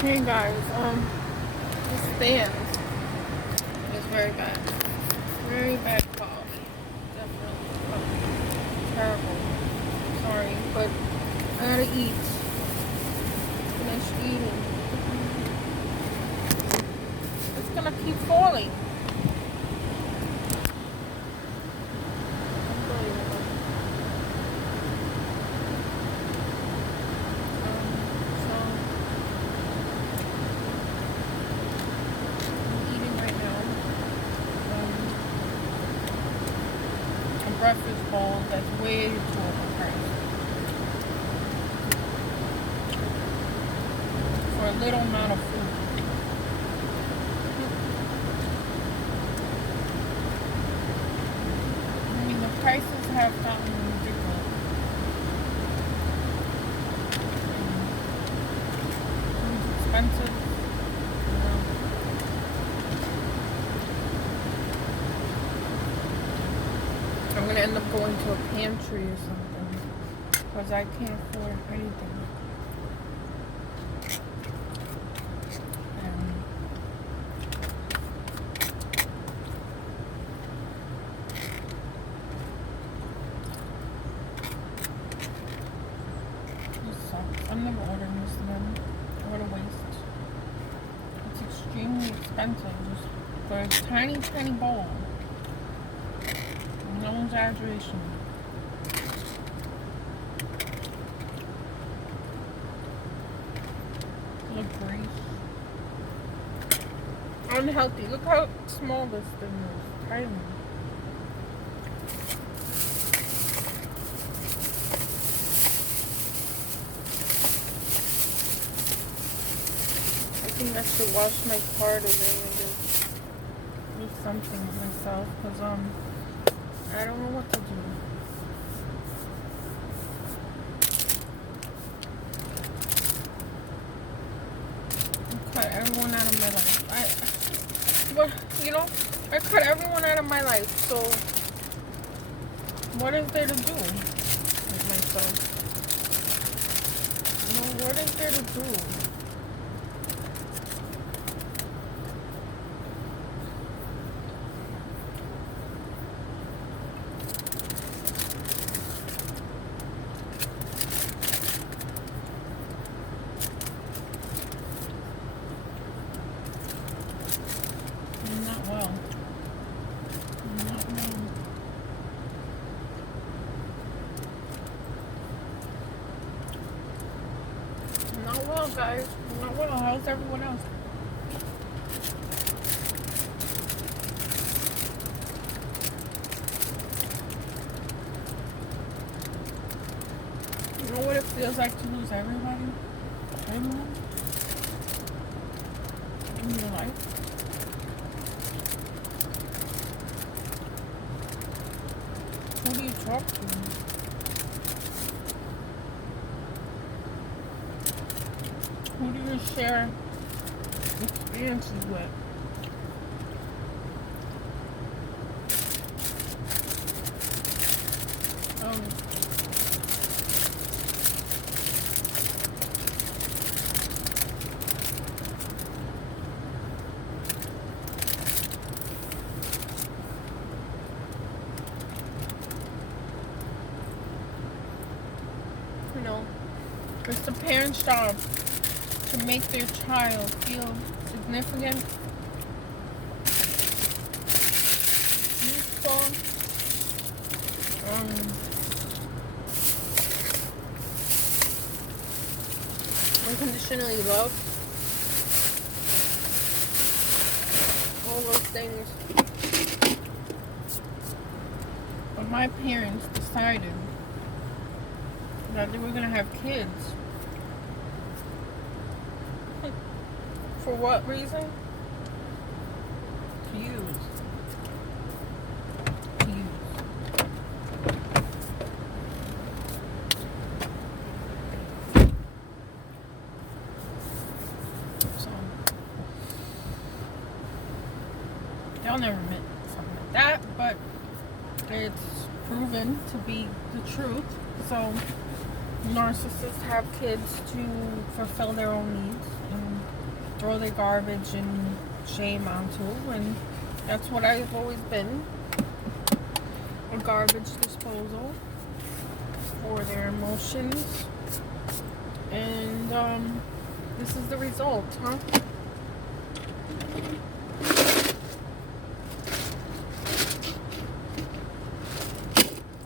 Hey guys, the stand is very bad. Very bad cough. Definitely. Terrible. Sorry, but I gotta eat. Finish eating. It's gonna keep falling. Unbelievable. So I'm eating right now. A breakfast bowl that's way too overpriced for a little amount of food. I mean, the prices have gotten ridiculous. Food's expensive. You know. I'm gonna end up going to a pantry or something because I can't afford anything. This sucks. I'm never ordering this again. What a waste. It's extremely expensive just for a tiny, tiny bowl. No exaggeration. Look, grease. Unhealthy. Look how small this thing is. Tiny. I think I should wash my car today and just do something myself because I don't know what to do. I cut everyone out of my life. I cut everyone out of my life. So what is there to do with myself? What is there to do? I'm not well. I'm not well, guys. I'm not well. How's everyone else? You know what it feels like to lose everybody? Everyone? In your life? Who do you talk to? Who do you share experiences with? It's the parent's job to make their child feel significant, useful, unconditionally loved. All those things. But my parents decided that they were gonna have kids. For what reason? To use. So they'll never admit something like that, but it's proven to be the truth. So narcissists have kids to fulfill their own needs, and throw their garbage and shame onto, and that's what I've always been, a garbage disposal for their emotions. And this is the result, huh?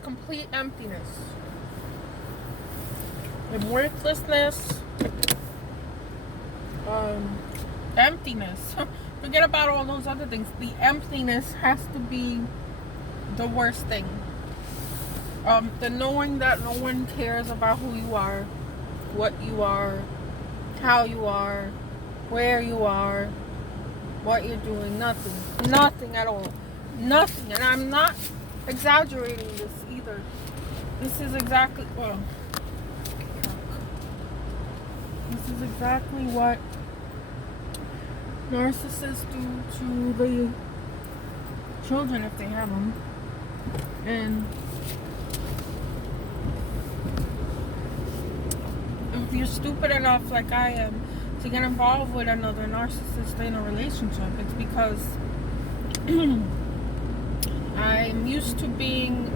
Complete emptiness and worthlessness. Emptiness. Forget about all those other things. The emptiness has to be the worst thing. The knowing that no one cares about who you are, what you are, how you are, where you are, what you're doing. Nothing at all. Nothing. And I'm not exaggerating this either. This is exactly, well, this is exactly what narcissists do to the children if they have them. And if you're stupid enough, like I am, to get involved with another narcissist in a relationship, it's because I'm used to being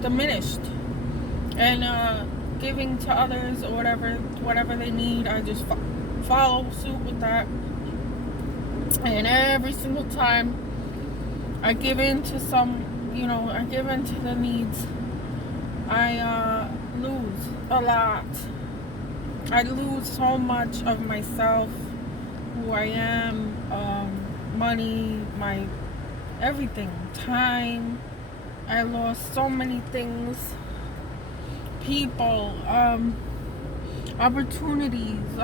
diminished, and giving to others or whatever they need. I just follow suit with that, and every single time I give in to I give in to the needs, I lose a lot. I lose so much of myself, who I am, money, my everything, time. I lost so many things, people, opportunities,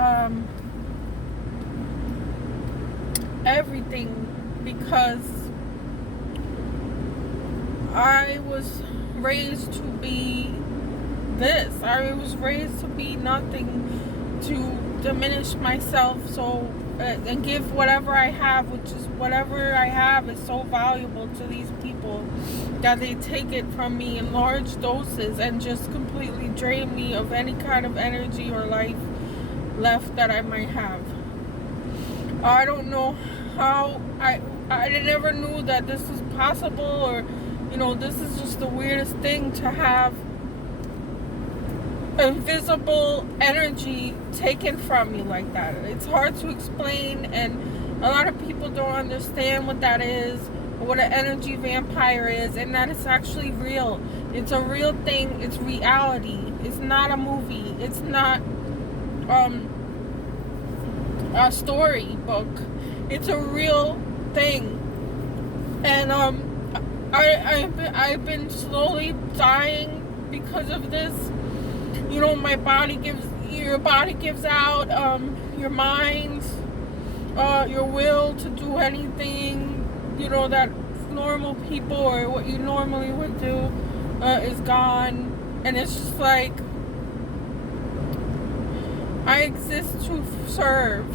everything, because I was raised to be this. I was raised to be nothing, to diminish myself, so and give whatever I have, which is whatever I have is so valuable to these people that they take it from me in large doses and just completely drain me of any kind of energy or life left that I might have. I don't know how I never knew that this was possible, or this is just the weirdest thing to have invisible energy taken from you like that. It's hard to explain, and a lot of people don't understand what that is, or what an energy vampire is, and that it's actually real. It's a real thing. It's reality. It's not a movie. It's not a storybook. It's a real thing. And I've been slowly dying because of this. Your body gives out your mind, your will to do anything, that normal people or what you normally would do is gone. And it's just like, I exist to serve.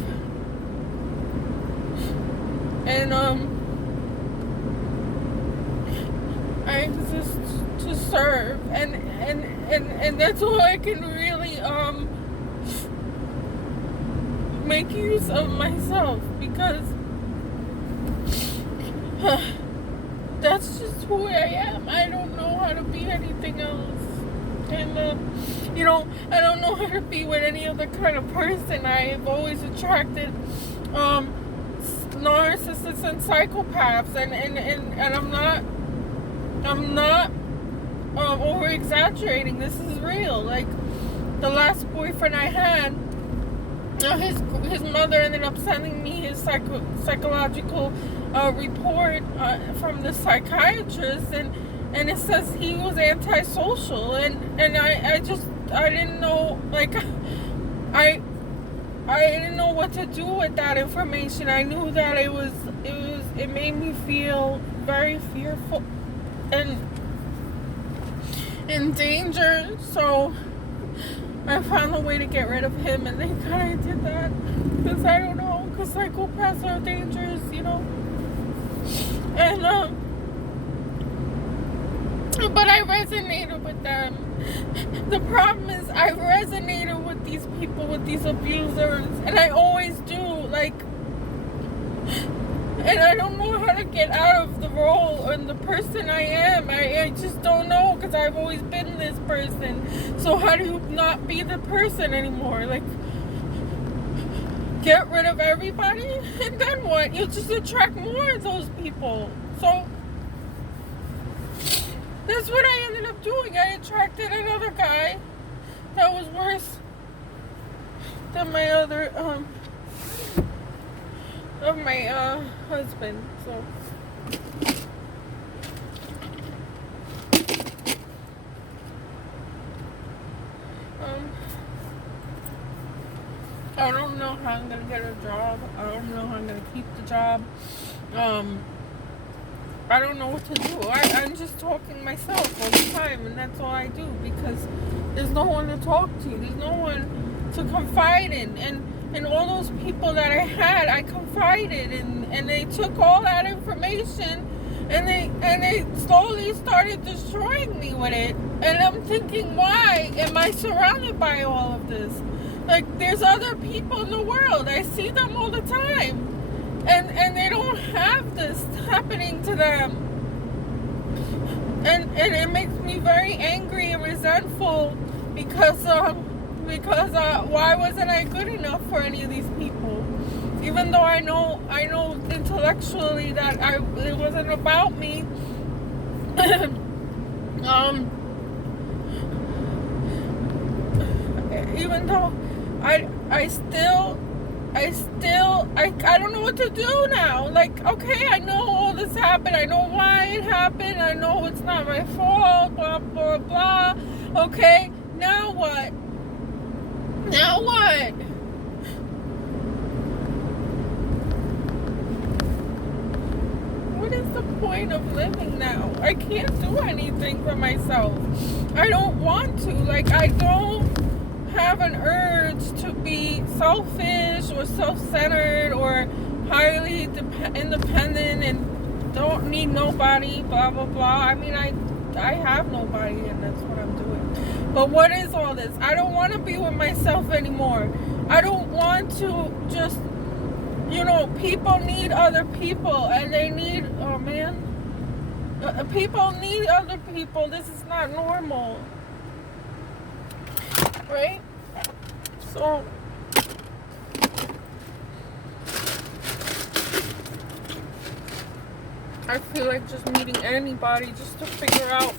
And I exist to serve, and that's all I can really make use of myself, because that's just who I am. I don't know how to be anything else, and I don't know how to be with any other kind of person. I've always attracted narcissists and psychopaths, and I'm not over exaggerating. This is real. Like, the last boyfriend I had, his mother ended up sending me his psychological report from the psychiatrist, and it says he was antisocial, and I didn't know, like, I didn't know what to do with that information. I knew that it made me feel very fearful and in danger, so I found a way to get rid of him, and thank God I did that, because I don't know, because psychopaths are dangerous, and but I resonated with them, The problem is I resonated with these people, with these abusers, and I always do, like, and I don't know how to get out of the role and the person I am. I just don't know, because I've always been this person. So how do you not be the person anymore? Like, get rid of everybody, and then what? You'll just attract more of those people. So that's what I ended up doing. I attracted another guy that was worse than my other of my husband. So I don't know how I'm gonna get a job. I don't know how I'm gonna keep the job. I don't know what to do. I'm just talking myself all the time, and that's all I do, because there's no one to talk to. There's no one to confide in. And all those people that I had, I confided in, and they took all that information, and they slowly started destroying me with it. And I'm thinking, why am I surrounded by all of this? Like, there's other people in the world. I see them all the time. And they don't have this happening to them. And it makes me very angry and resentful, because why wasn't I good enough for any of these people? Even though I know intellectually that it wasn't about me. Even though I don't know what to do now. Like, okay, I know all this happened. I know why it happened. I know it's not my fault, blah, blah, blah. Okay, now what? Now what? What is the point of living now? I can't do anything for myself. I don't want to. Like, I don't have an urge to be selfish or self-centered or highly independent and don't need nobody, blah, blah, blah. I mean, I have nobody, and that's what I'm doing. But what is all this? I don't want to be with myself anymore. I don't want to just, people need other people, and they need, oh man, people need other people. This is not normal. Right? So I feel like just meeting anybody just to figure out,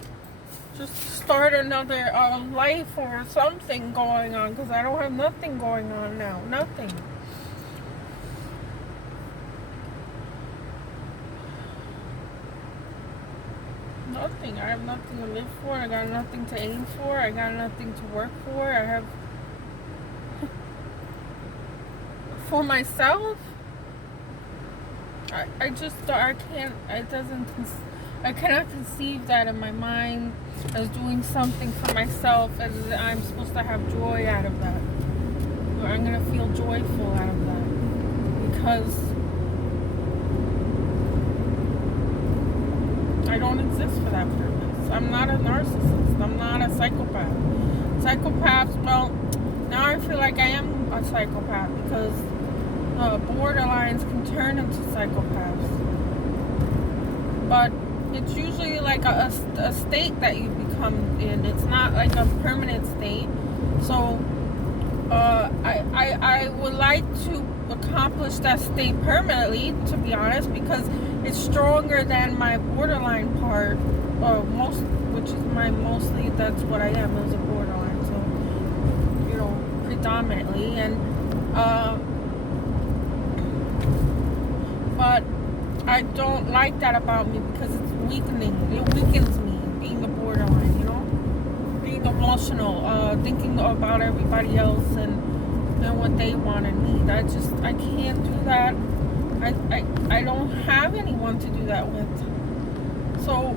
just start another life or something going on, because I don't have nothing going on now. Nothing. Nothing. I have nothing to live for. I got nothing to aim for. I got nothing to work for. I have for myself. I cannot conceive that in my mind as doing something for myself, and I'm supposed to have joy out of that, or I'm gonna feel joyful out of that, because I don't exist for that purpose. I'm not a narcissist. I'm not a psychopath. Psychopaths, well, now I feel like I am a psychopath, because borderlines can turn into psychopaths. But it's usually like a state that you become in. It's not like a permanent state. So I would like to accomplish that state permanently, to be honest, because it's stronger than my borderline part, mostly that's what I am, as a borderline. So, predominantly, and but I don't like that about me, because it's weakening. It weakens me, being a borderline, being emotional, thinking about everybody else and what they want and need. I can't do that. I don't have anyone to do that with. So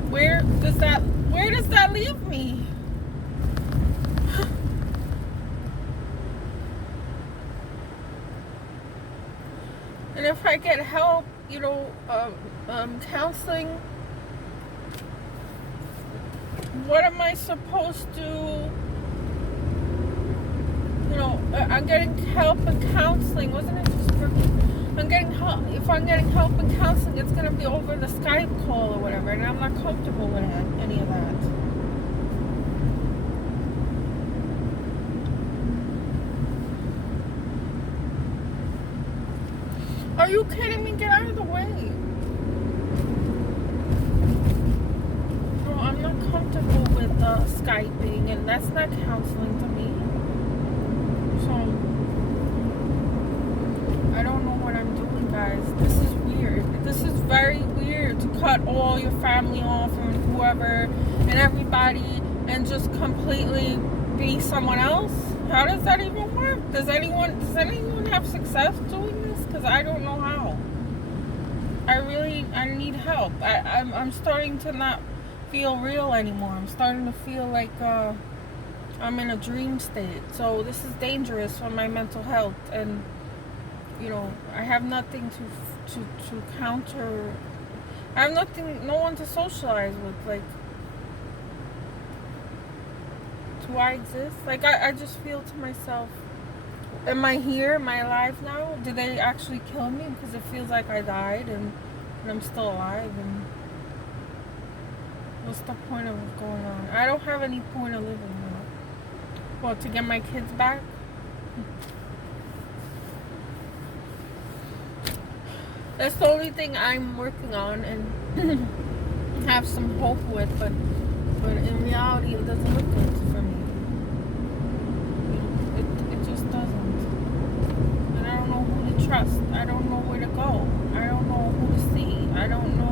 where does that leave me? And if I get help, counseling, what am I supposed to, I'm getting help and counseling. Wasn't it just for me? I'm getting help. If I'm getting help and counseling, it's going to be over the Skype call or whatever, and I'm not comfortable with any of that. Are you kidding me? Get out of the way. No, I'm not comfortable with Skyping, and that's not counseling to me. So, I don't know what I'm doing, guys. This is weird. This is very weird to cut all your family off and whoever and everybody and just completely be someone else. How does that even work? Does anyone have success doing this? Because I don't know how. I need help. I'm starting to not feel real anymore. I'm starting to feel like I'm in a dream state. So this is dangerous for my mental health, and I have nothing to counter. I have no one to socialize with. Like, do I exist? Like, I just feel to myself, am I here? Am I alive now? Did they actually kill me? Because it feels like I died and I'm still alive. And what's the point of going on? I don't have any point of living now. Well, to get my kids back? That's the only thing I'm working on and have some hope with, but in reality it doesn't look good for me. It just doesn't. And I don't know who to trust. I don't know where to go. I don't know who to see. I don't know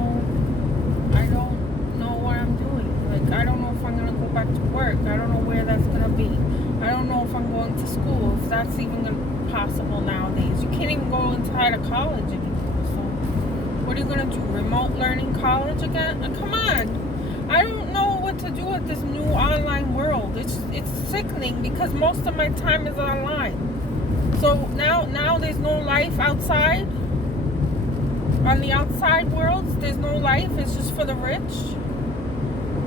what I'm doing. Like, I don't know if I'm gonna go back to work. I don't know where that's gonna be. I don't know if I'm going to school, if that's even possible nowadays. You can't even go inside a college anymore. So what are you gonna do? Remote learning college again? Come on. I don't know what to do with this new online world. It's sickening because most of my time is online. So now there's no life outside. On the outside world, there's no life. It's just for the rich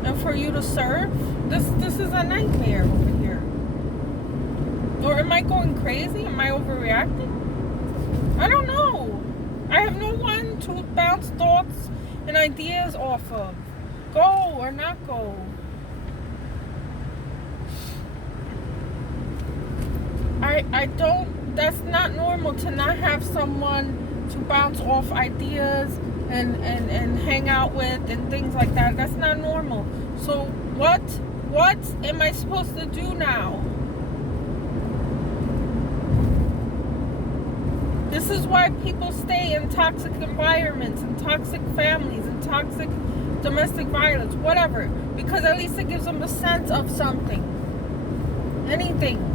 and for you to serve. This is a nightmare over here. Or am I going crazy? Am I overreacting? I don't know. I have no one to bounce thoughts and ideas off of. Go or not go. I don't, that's not normal to not have someone to bounce off ideas and hang out with and things like that. That's not normal. So what am I supposed to do now? This is why people stay in toxic environments and toxic families and toxic domestic violence, whatever, because at least it gives them a sense of something, anything,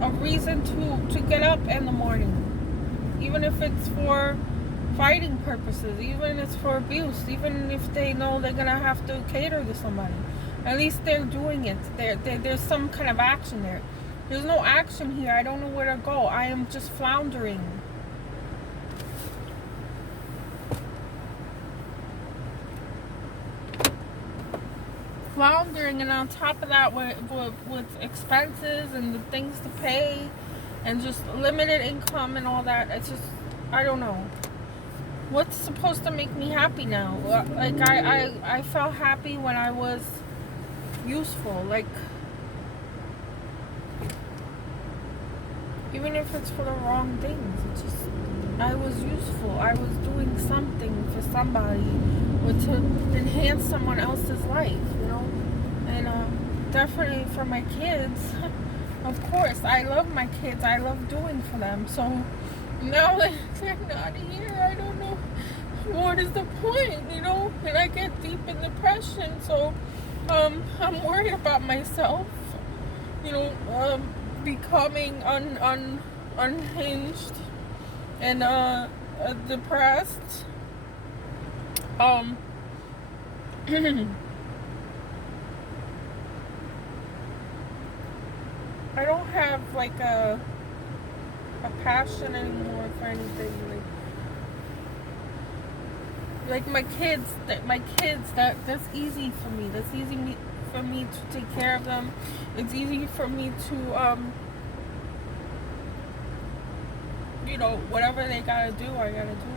a reason to get up in the morning, even if it's for fighting purposes, even if it's for abuse, even if they know they're gonna have to cater to somebody. At least they're doing it. There's some kind of action there. There's no action here. I don't know where to go. I am just floundering. And on top of that, with expenses and the things to pay and just limited income and all that, it's just, I don't know. What's supposed to make me happy now? Like, I felt happy when I was useful. Like, even if it's for the wrong things, it's just, I was useful. I was doing something for somebody or to enhance someone else's life, And definitely for my kids, of course, I love my kids. I love doing for them. So now that they're not here, I don't know what is the point, And I get deep in depression. So I'm worried about myself, becoming unhinged and depressed. I don't have like a passion anymore for anything. Like, like my kids, that's easy for me. That's easy for me to take care of them. It's easy for me to whatever they gotta do, I gotta do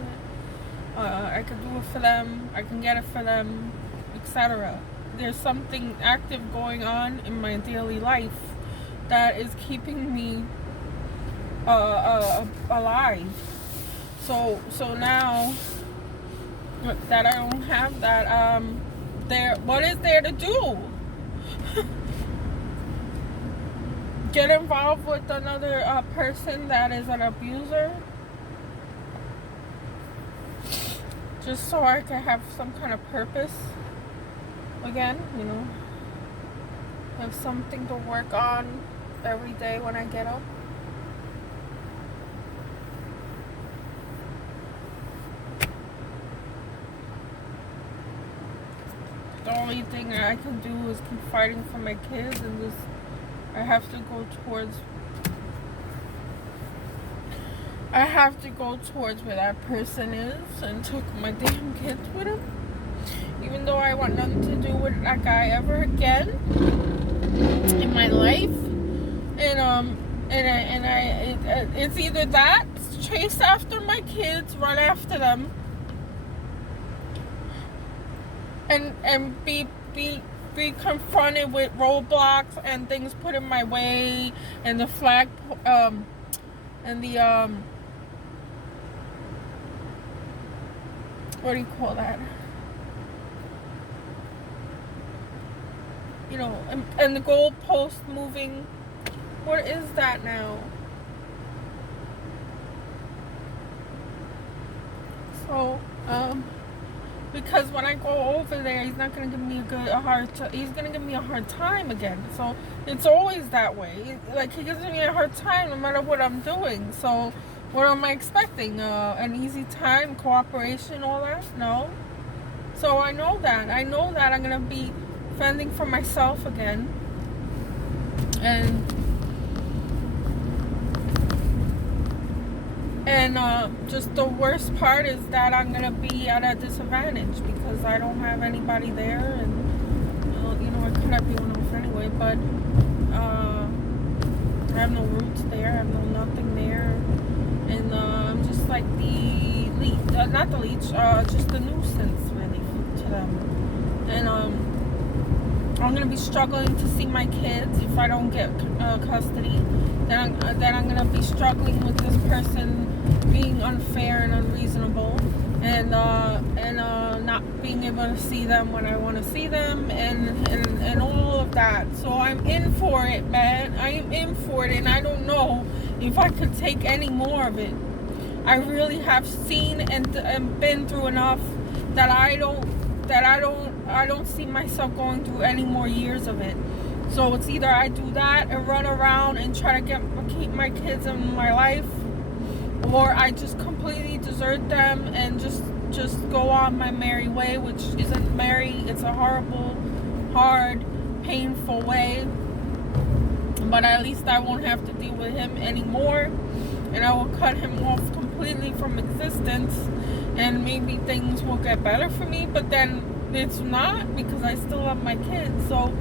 it. I can do it for them. I can get it for them, etc. There's something active going on in my daily life that is keeping me alive. So now that I don't have that, what is there to do? Get involved with another person that is an abuser, just so I can have some kind of purpose again, have something to work on every day when I get up. The only thing I can do is keep fighting for my kids, and just I have to go towards where that person is and took my damn kids with him. Even though I want nothing to do with that guy ever again in my life. It's either that, chase after my kids, run after them, and be confronted with roadblocks and things put in my way, and the flag and the what do you call that, and the goalpost moving. What is that now? So because when I go over there, he's not going to give me he's going to give me a hard time again. So it's always that way. Like, he gives me a hard time no matter what I'm doing. So what am I expecting? An easy time, cooperation, all that? No. So I know that I'm going to be fending for myself again. And just the worst part is that I'm going to be at a disadvantage because I don't have anybody there, and I could have been off anyway, but I have no roots there, I have no nothing there, and I'm just like the leech, not the leech, just the nuisance really to them. And I'm going to be struggling to see my kids if I don't get custody. Then I'm going to be struggling with this person being unfair and unreasonable, and not being able to see them when I want to see them, and all of that. So I'm in for it, man. I am in for it, and I don't know if I could take any more of it. I really have seen and been through enough that I don't see myself going through any more years of it. So it's either I do that and run around and try to keep my kids in my life, or I just completely desert them and just go on my merry way, which isn't merry. It's a horrible, hard, painful way. But at least I won't have to deal with him anymore, and I will cut him off completely from existence, and maybe things will get better for me. But then it's not, because I still love my kids. So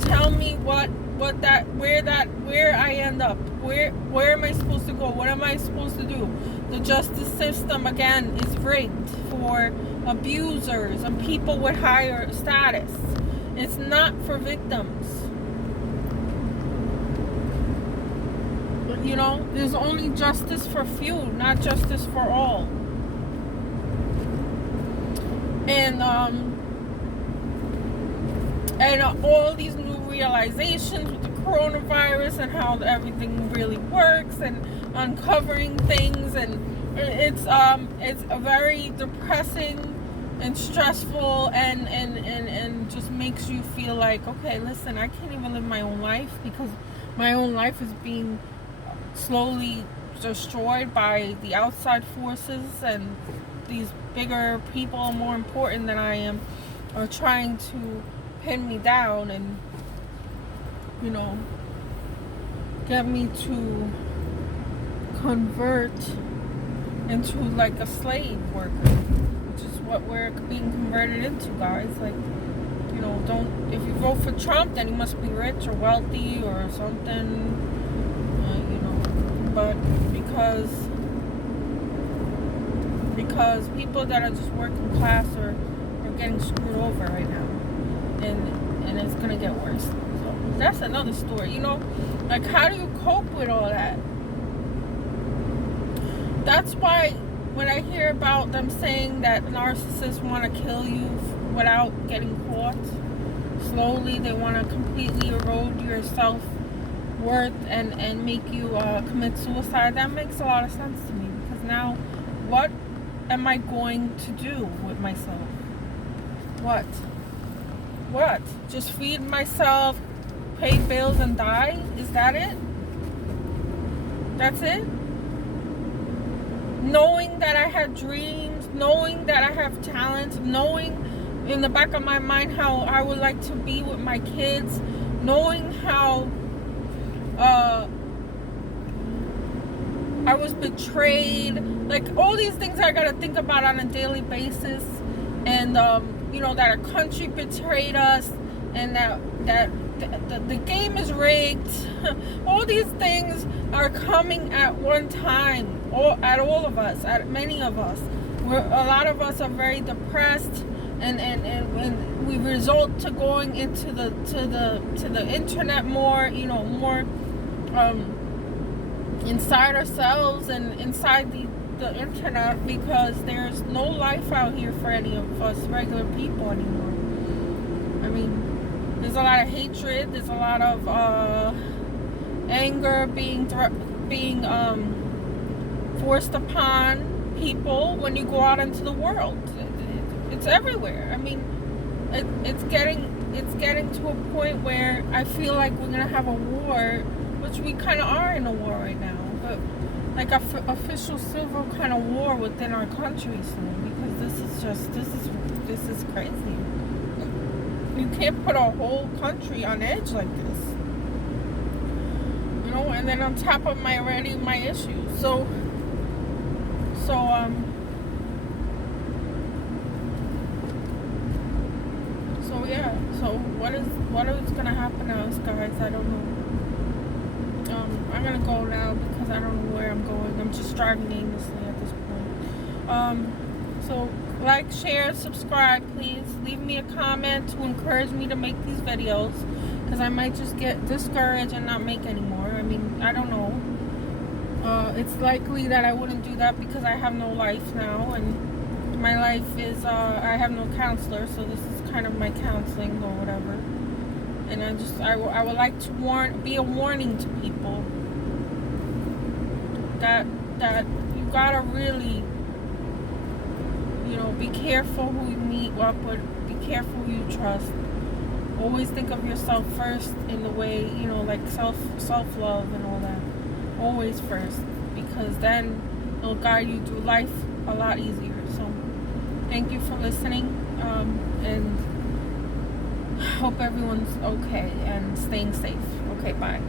tell me where I end up. Where am I supposed to go? What am I supposed to do? The justice system, again, is rigged for abusers and people with higher status. It's not for victims. There's only justice for few, not justice for all. And all these new realizations with the coronavirus and how everything really works, and uncovering things, and it's a very depressing and stressful, and just makes you feel like, okay, listen, I can't even live my own life, because my own life is being slowly destroyed by the outside forces, and these bigger people, more important than I am, are trying to pin me down and get me to convert into like a slave worker, which what we're being converted into, guys. Like, you know, if you vote for Trump, then he must be rich or wealthy or something, you know. But because people that are just working class are getting screwed over right now, and it's gonna get worse. So that's another story, you know. Like, how do you cope with all that? That's why when I hear about them saying that narcissists want to kill you without getting caught, slowly they want to completely erode your self-worth and make you commit suicide, that makes a lot of sense to me. Because now, what am I going to do with myself? What? Just feed myself, pay bills, and die? Is that it? That's it? Knowing that I had dreams, knowing that I have talents, knowing in the back of my mind how I would like to be with my kids, knowing how I was betrayed, like all these things I gotta think about on a daily basis, and you know, that our country betrayed us, and that the game is rigged. All these things are coming at one time, at all of us, at many of us. A lot of us are very depressed, and we result to going into the internet more, you know, more inside ourselves and inside the internet, because there's no life out here for any of us regular people anymore. I mean, there's a lot of hatred, there's a lot of anger being forced upon people when you go out into the world. It's everywhere. I mean, it's getting to a point where I feel like we're gonna have a war, which we kind of are in a war right now, but like a official civil kind of war within our country soon, because this is crazy. You can't put a whole country on edge like this, you know. And then on top of my issues, so yeah. So what is gonna happen to us, guys? I don't know. I'm gonna go now because I don't know where I'm going. I'm just driving aimlessly at this point. So like, share, subscribe, please. Leave me a comment to encourage me to make these videos, because I might just get discouraged and not make any more. I mean, I don't know. It's likely that I wouldn't do that because I have no life now, and my life is I have no counselor, so this is kind of my counseling or whatever. And I would like to be a warning to people that you gotta really, you know, be careful who you meet up with, be careful who you trust. Always think of yourself first in the way, you know, like self-love and all that. Always first, because then it'll guide you through life a lot easier. So thank you for listening, and hope everyone's okay and staying safe. Okay, bye.